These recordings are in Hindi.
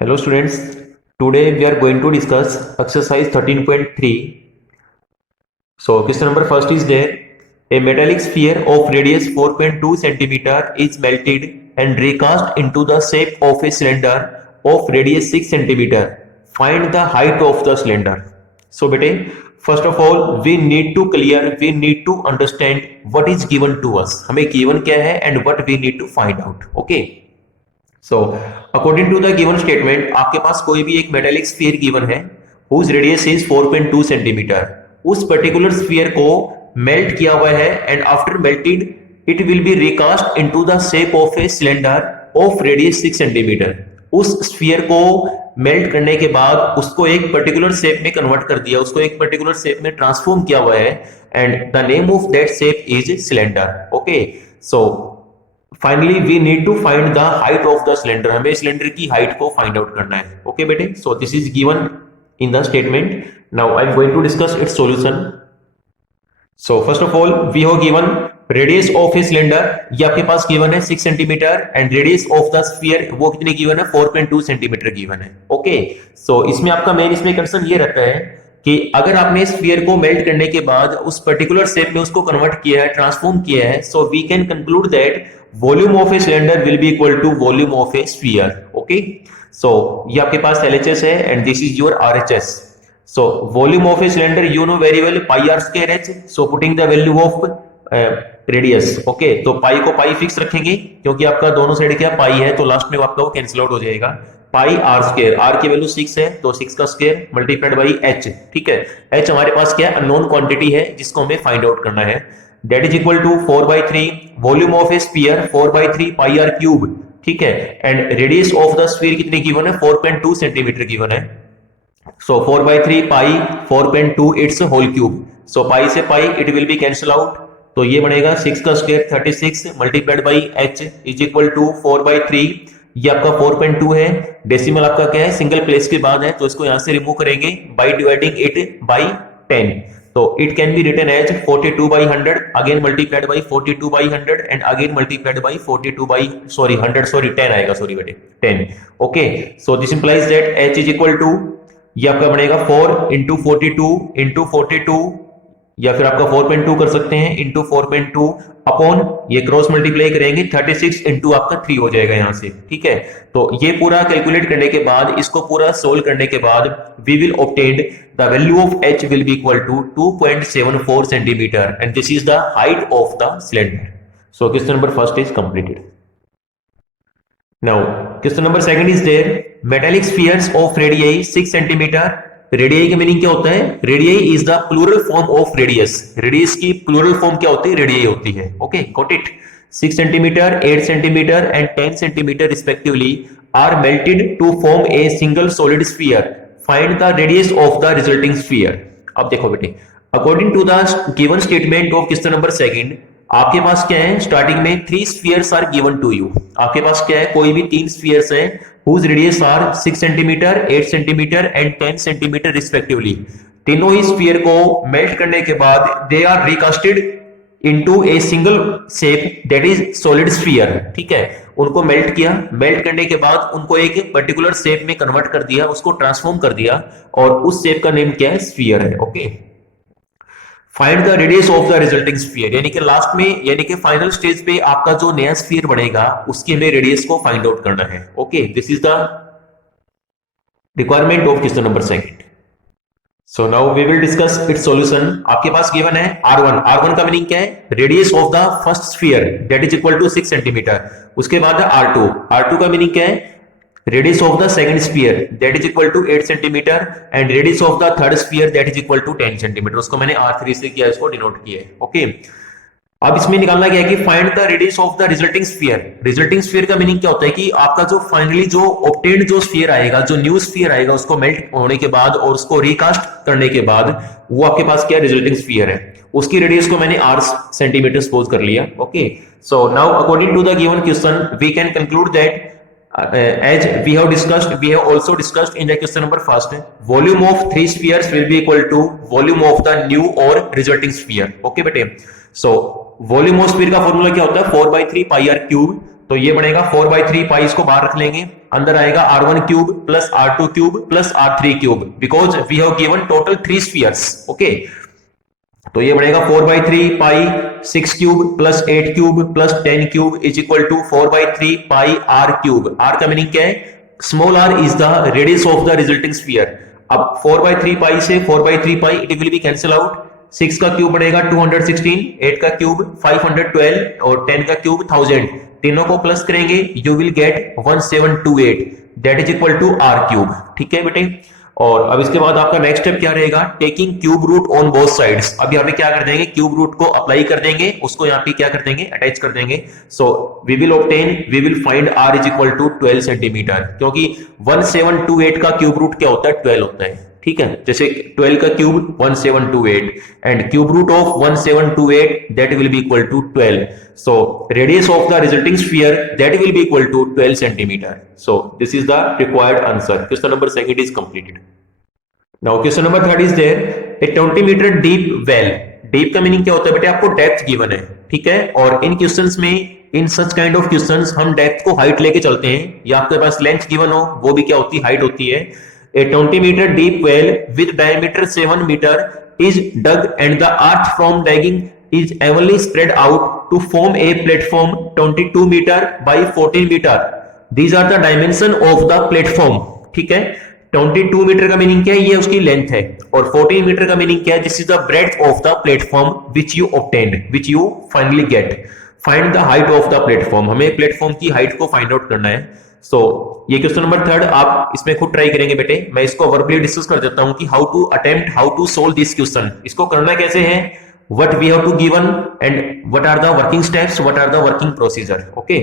Hello students, today we are going to discuss exercise 13.3. So question number first is there. A metallic sphere of radius 4.2 centimeter is melted and recast into the shape of a cylinder of radius 6 centimeter. Find the height of the cylinder. So bete, first of all we need to understand what is given to us. हमें given क्या है and what we need to find out. Okay. So according to the given statement आपके पास कोई भी एक मेटेलिक स्फीयर गिवन है हुज रेडियस इज 4.2 सेंटीमीटर। उस पर्टिकुलर स्फीयर को मेल्ट किया हुआ है and after melted it will be recast into the shape of a cylinder of radius 6 centimetre. उस स्फीयर को मेल्ट करने के बाद उसको एक पर्टिकुलर शेप में कन्वर्ट कर दिया, उसको एक पर्टिकुलर शेप में ट्रांसफॉर्म किया हुआ है and the name of that shape is cylinder. Okay, so finally we need to find the height of the cylinder. हमें सिलेंडर की हाइट को फाइंड आउट करना है। ओके बेटे, so this is given in the statement. Now I am going to discuss its solution. So first of all we have given radius of a cylinder, ये आपके पास गिवन है 6 centimetre and radius of the sphere वो कितने गिवन है 4.2 सेंटीमीटर गिवन है। ओके, सो इसमें आपका मेन इसमें कंसर्न ये रहता है कि अगर आपने स्फीयर को मेल्ट करने के बाद उस पर्टिकुलर शेप में उसको कन्वर्ट किया है, ट्रांसफॉर्म किया है, so we can conclude that volume of a cylinder will be equal to volume of a sphere. Okay, so ये आपके पास LHS है and this is your RHS। So volume of a cylinder you know very well pi r square h. So putting the value of radius, okay, तो पाई को पाई फिक्स रखेंगे क्योंकि आपका दोनों साइड क्या पाई है, तो लास्ट में आपका वो कैंसिल आउट हो जाएगा। पाई आर स्क्वायर, आर की वैल्यू 6 है तो 6 का स्क्वायर मल्टीप्लाइड बाई एच। ठीक है, एच हमारे पास क्या अननोन क्वांटिटी है जिसको हमें फाइंड आउट करना है। That is equal to 4/3 volume of a sphere 4/3 pi r cube. ठीक है, and radius of the sphere कितनी गिवन है 4.2 सेंटीमीटर गिवन है। So 4/3 pi 4.2 it's whole cube. So pi से pi it will be cancel out, तो ये बनेगा 6 का square 36 multiplied by h is equal to 4/3। ये आपका 4.2 है, डेसिमल आपका क्या है सिंगल प्लेस के बाद है तो इसको यहां से रिमूव करेंगे बाय डिवाइडिंग इट बाय 10। तो it can be written as 42/100 again multiplied by 42/100 and again multiplied by 10 आएगा, सॉरी बेटे 10। Okay, so this implies that h is equal to ये आपका बनेगा 4 इंटू 42 या फिर आपका 4.2 कर सकते हैं इंटू 4.2 अपॉन ये क्रॉस मल्टीप्लाई करेंगे 36 इंटू आपका 3 हो जाएगा यहां से। ठीक है, तो ये पूरा कैलकुलेट करने के बाद इसको पूरा सोल्व करने के बाद we will obtain the value of h will be equal to 2.74 centimetre and this is the height of the cylinder. So question number first is completed. Now question number second is there metallic spheres of radius 6 centimetre. Radii की मीनिंग क्या होता है? Radii is the plural form of radius. Radius की प्लूरल फॉर्म क्या होती है? रेडियई होती है। Okay, got it. 6 centimetre 8 centimetre and 10 centimetre respectively are melted to form a single solid sphere. Find the radius of the resulting sphere. अब देखो बेटे, according to the given statement of question number second आपके पास क्या है स्टार्टिंग में 3 spheres are given to you. आपके पास क्या है कोई भी 3 स्फीयर्स हैं whose radius are 6 centimetre 8 centimetre and 10 centimetre respectively. तीनों ही स्फीयर को मेल्ट करने के बाद they are recasted into a single shape that is solid sphere. ठीक है, उनको मेल्ट किया, मेल्ट करने के बाद उनको एक पर्टिकुलर शेप में कन्वर्ट कर दिया, उसको ट्रांसफॉर्म कर दिया और उस शेप का नेम क्या है? स्फीयर है। Okay, find the radius of the resulting sphere, यानी कि लास्ट में यानी कि फाइनल स्टेज पे आपका जो नया स्फीयर बनेगा उसकी हमें रेडियस को फाइंड आउट करना है। Okay, this is the requirement of question number second. So now we will discuss its solution. आपके पास गिवन है R1। R1 का मीनिंग क्या है? Radius of the first sphere that is equal to 6 centimetre. उसके बाद R2। R2 का मीनिंग क्या है? Radius of the second sphere that is equal to 8 centimetre and radius of the third sphere that is equal to 10 centimetre. उसको मैंने R3 से किया, इसको डिनोट किया है। ओके, अब इसमें निकालना क्या है कि find the radius of the resulting sphere. Resulting sphere का मीनिंग क्या होता है कि आपका जो फाइनली जो ऑब्टेन्ड जो स्फीयर आएगा, जो न्यू स्फीयर आएगा उसको मेल्ट होने के बाद और उसको रिकास्ट करने के बाद वो आपके पास क्या रिजल्टिंग स्फीयर है, उसकी रेडियस को मैंने R सेंटीमीटर सपोज कर लिया। Okay, so now according to the given question we can conclude that as we have also discussed in the question number first, volume of 3 spheres will be equal to volume of the new or resulting sphere. Okay बेटे, so volume of sphere का फॉर्मूला क्या होता है? 4/3 पाई आर क्यूब। तो ये बनेगा 4/3 पाई, इसको बाहर रख लेंगे, अंदर आएगा r1 cube plus r2 cube plus r3 cube, because we have given total 3 spheres. Okay, तो ये बनेगा 4/3 pi 6 cube plus 8 cube plus 10 cube is equal to 4/3 pi r cube. r का मीनिंग क्या है? Small r is the radius of the resulting sphere. अब 4/3 पाई से 4/3 pi it will be cancel out. 6 का क्यूब बनेगा 216, 8 का क्यूब 512 और 10 का क्यूब 1000। तीनों को प्लस करेंगे you will get 1728, that is equal to r cube. ठीक है बेटे, और अब इसके बाद आपका नेक्स्ट स्टेप क्या रहेगा? Taking cube root on both sides. अब यहाँ पे क्या कर देंगे? क्यूब रूट को अप्लाई कर देंगे, उसको यहाँ पे क्या कर देंगे? अटैच कर देंगे। So we will find r is equal to 12 centimetre, क्योंकि 1728 का क्यूब रूट क्या होता है? 12 होता है। ठीक है, जैसे 12 का cube 1728 and cube root of 1728 that will be equal to 12। So radius of the resulting sphere that will be equal to 12 centimetre. So this is the required answer. Question number second is completed. Now question number third is there, a 20 metre deep well. Deep का मीनिंग क्या होता है बेटे? आपको डेप्थ गिवन है। ठीक है, और इन क्वेश्चंस में, इन सच काइंड ऑफ क्वेश्चंस हम डेप्थ को हाइट लेके चलते हैं, या आपके पास लेंथ गिवन हो वो भी क्या होती है? हाइट होती है। A 20 meter deep well with diameter 7 meter is dug and the earth from digging is evenly spread out to form a platform 22 meter by 14 meter. These are the dimension of the platform. ठीक है, 22 मीटर का मीनिंग क्या है? ये उसकी लेंथ है। और 14 मीटर का मीनिंग क्या है? This is the breadth of the platform which you obtained, which you finally get. Find the height of the platform. हमें प्लेटफॉर्म की हाइट को फाइंड आउट करना है। सो ये क्वेश्चन नंबर थर्ड आप इसमें खुद ट्राई करेंगे बेटे। मैं इसको वर्बली डिस्कस कर देता हूं कि how to solve this question. इसको करना कैसे है? What we have to given and what are the working steps, what are the working procedure. Okay,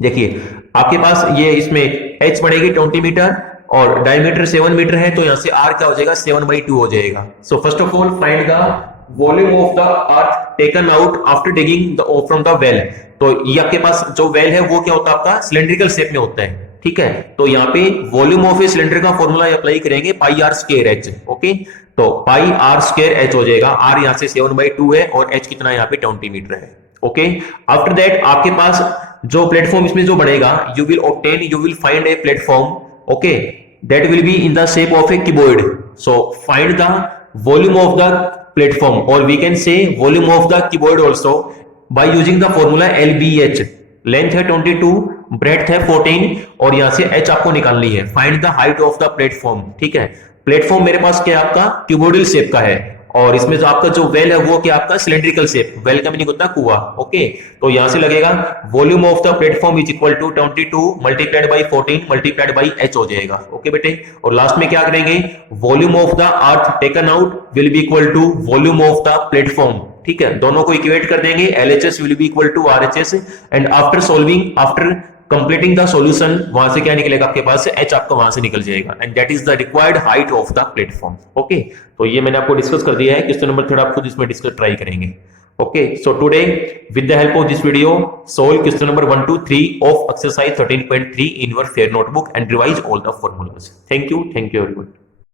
देखिए आपके पास ये इसमें h बढ़ेगी 20 मीटर और डायमीटर 7 मीटर है, तो यहां से r क्या हो जाएगा? 7/2 हो जाएगा। सो first of all find the volume of the earth taken out after digging from the well. तो ये आपके पास जो वेल है वो क्या होता है? आपका सिलेंड्रिकल शेप में होता है। ठीक है, तो यहाँ पे वॉल्यूम ऑफ ए सिलेंडर का फॉर्मूला अप्लाई करेंगे, पाई आर स्क्वायर एच। ओके, तो पाई आर स्क्वायर एच हो जाएगा। आर यहाँ से 7/2 है और एच कितना यहाँ पे 20 मीटर है। ओके, आफ्टर दैट आपके पास जो प्लेटफॉर्म इसमें जो बनेगा, you will find a platform, okay, that will be in the shape of a keyboard. So find the volume of the platform, और we can say volume of the keyboard also by using the formula LBH। Length है 22, ब्रेड्थ है 14 और यहां से h आपको निकालनी है। Find the height of the platform. ठीक है, प्लेटफॉर्म मेरे पास क्या है? आपका क्यूबोइडल शेप का है, और इसमें जो आपका जो वेल है वो क्या आपका सिलेंड्रिकल शेप। वेल का मीनिंग होता है कुआं। ओके, तो यहां से लगेगा volume of the platform is equal to 22 multiplied by 14 multiplied by h हो जाएगा। ओके बेटे, और लास्ट में क्या करेंगे? Volume of the earth taken out will be equal to volume of the platform. ठीक है, दोनों को इक्वेट कर देंगे, LHS will be equal to RHS and after solving, after completing the solution, वहां से क्या निकलेगा आपके पास? h आपका वहां से निकल जाएगा and that is the required height of the platform. Okay, तो ये मैंने आपको डिस्कस कर दिया है। क्वेश्चन नंबर थर्ड आप खुद इसमें डिस्कस ट्राई करेंगे। Okay, so today with the help of this video solve question number 1 to 3 of exercise 13.3 in your fair notebook and revise all the formulas. Thank you everyone.